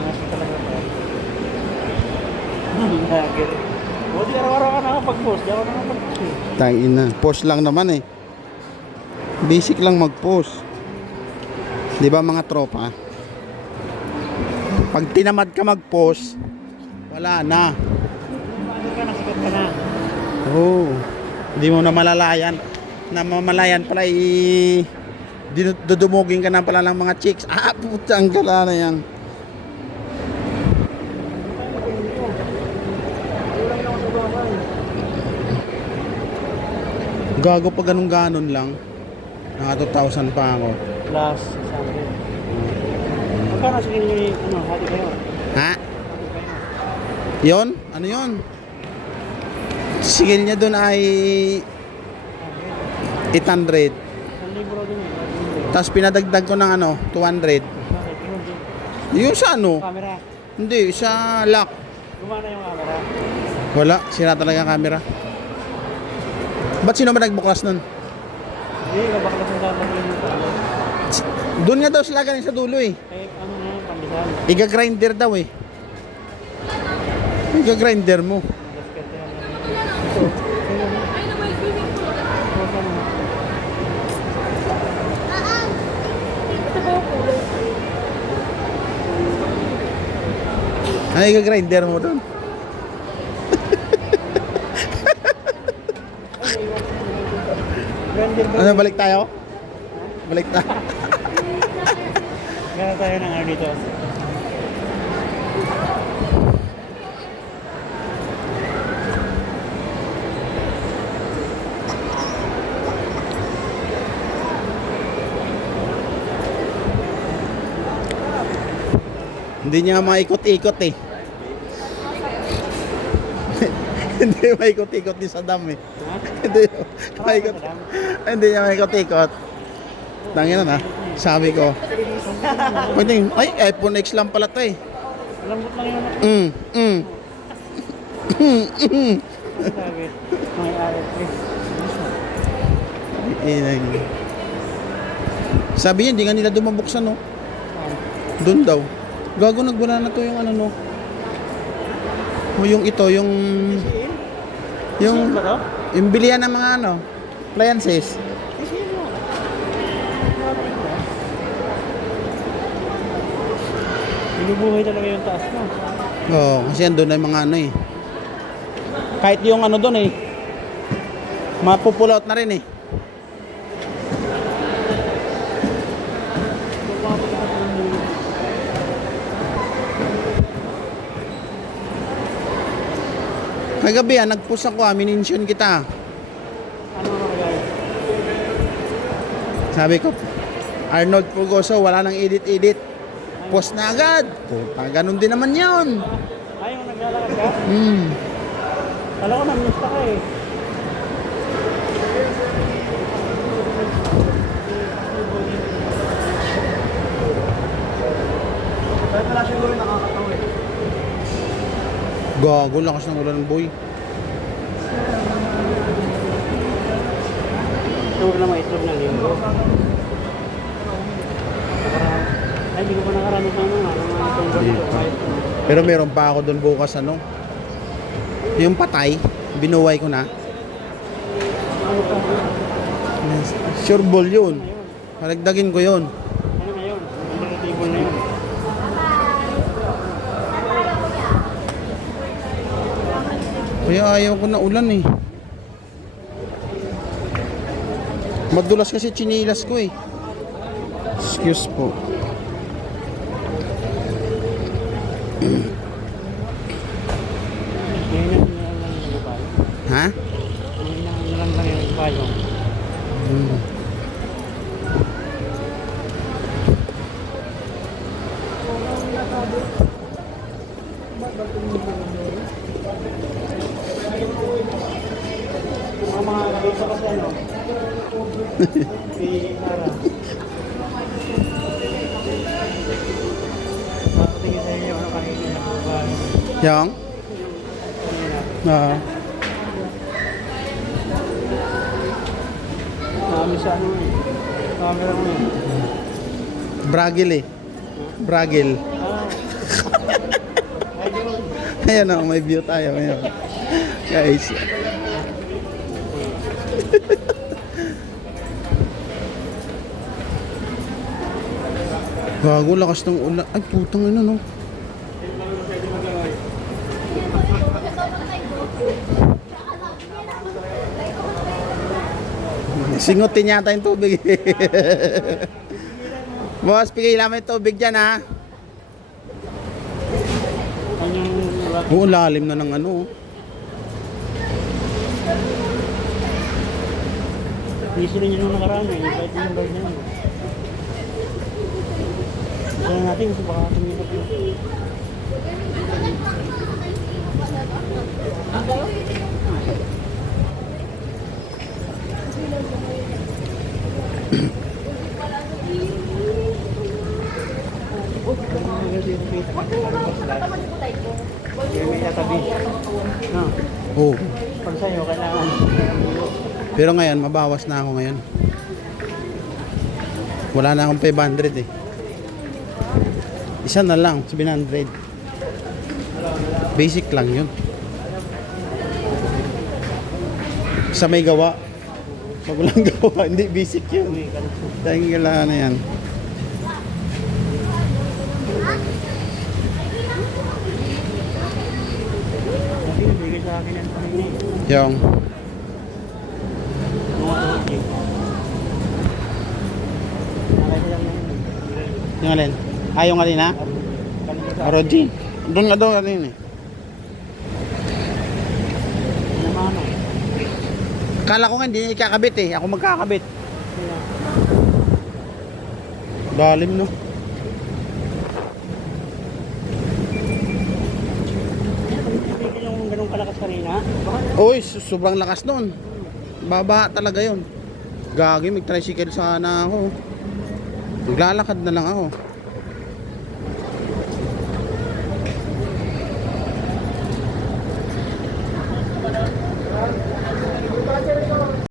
Angas talaga to. Nagir. O di araw-araw ka nakapag-post. Di ako nakapag-post eh. Tangin na. Post lang naman eh. Basic lang mag-post. Di ba mga tropa? Pag tinamad ka mag-post, wala na. Ano ka, nasikat ka na. Oo. Hindi mo na malalayan. Namamalayan pala dudumugin ka na pala ng mga chicks. Ah, putang gala na yan. Gago pa ganun-ganon lang. Naka 2,000 pa ako. Plus, sabi. Magkano sige ni, ano, hati kayo? Ha? Yon? Ano yon? Sigil niya doon ay 800. Ang libro din eh. Tapos pinadagdag ko ng ano, 200. Bakit? Yun, Yung sa ano? camera. Hindi, sa lock. Gumana yung camera. Wala, sira talaga ang camera. Ba't sino ba nagbuklas nun? Hindi, kabaklas yung dadagin yung camera. Doon nga daw sila galing sa dulo eh. Kahit ano na yung pandesal. Iga-grinder daw eh. Iga-grinder mo. Basket yan. Ito. Ay, na may swimming pool. Ito ba yung kulay? Ano iga-grinder mo doon? Grinder ba? Ano, balik tayo? Balik tayo. Gana tayo ng ano dito. Hindi niya maikot-ikot eh. Hindi maikot-ikot ni Saddam eh. Ha? Hindi maikot. Hindi niya maikot-ikot. Tangina na. Sabi ko. Pwede, ay, iPhone X lang pala to eh. Lambot lang yun. Sabi, may RF. Sabi niya, hindi nga nila dumabuksan no. Doon daw. Gago, nagbula na to yung ano no. O yung ito, yung Yung ba to? yung bilihan ng mga ano, appliances. Binubuhay talaga yung taas mo. Oo, kasi andun na yung mga ano eh. Kahit yung ano doon eh. Mapupulot na rin eh. Kagabi nag-post ako minention kita. Ano ang nagay? Sabi ko, Arnold Pugoso, wala nang edit-edit. Post na agad. Puta, ganun din naman yun. Ay, yung naglalakad ka? Hmm. Kala ko namista ka eh. Kahit wala siguro nakakatawa eh. Gago, lakas ng ulan boy. Itlog na may itlog na linggo. Ay, hindi ko pa nakaranas ng mga itong ganito. Pero meron pa ako doon bukas ano. Yung patay, binuway ko na. Ano pa? Sure ball yun. Ayun. Palagdagin ko yun. Ano na yun? Under the table na yun. Kaya ayaw ko na ulan eh. Madulas kasi chinilas ko eh. Excuse po. Ngayon lang yung ibayo. Ha? Ngayon lang yung ibayo. Hmm. Ang mga dito kasi ano, Sara. Patingin sa inyo ano kanina na babae. Yang? Kanina. Ah. Kami sa ano eh. Camera mo eh. Bragil eh. Bragil. Ah. Ayan o, may view tayo ngayon. Guys. Gago, lakas ng ulan. Ay, putang ina, no? Singutin yata yung tubig. Boss, pigay lang yung tubig dyan, ha? Oo, lalim na ng ano. Piso rin yun nung nakaraan eh. Kahit yung bird na yun. Gusto na natin kasi baka tumibot yun. May tatabi. No. Oo. Pag sa'yo, kailangan. Pero ngayon, mabawas na ako ngayon. Wala na akong 500 eh. Isa na lang, 700. Basic lang yun. Sa may gawa. Pag walang gawa, hindi basic yun. Dahil kailangan na yan. Kasi nabigay sa akin ang kanina eh. Yung, yung alin? Ah, yung alin ha? Origin. Doon nga daw alin eh. Kala ko nga hindi niya ikakabit eh. Ako magkakabit. Dalim no? Yung ganun kalakas kanina. Uy, sobrang lakas nun. Baba talaga yun. Gagi, mag-tricycle sana ako. Maglalakad na lang ako.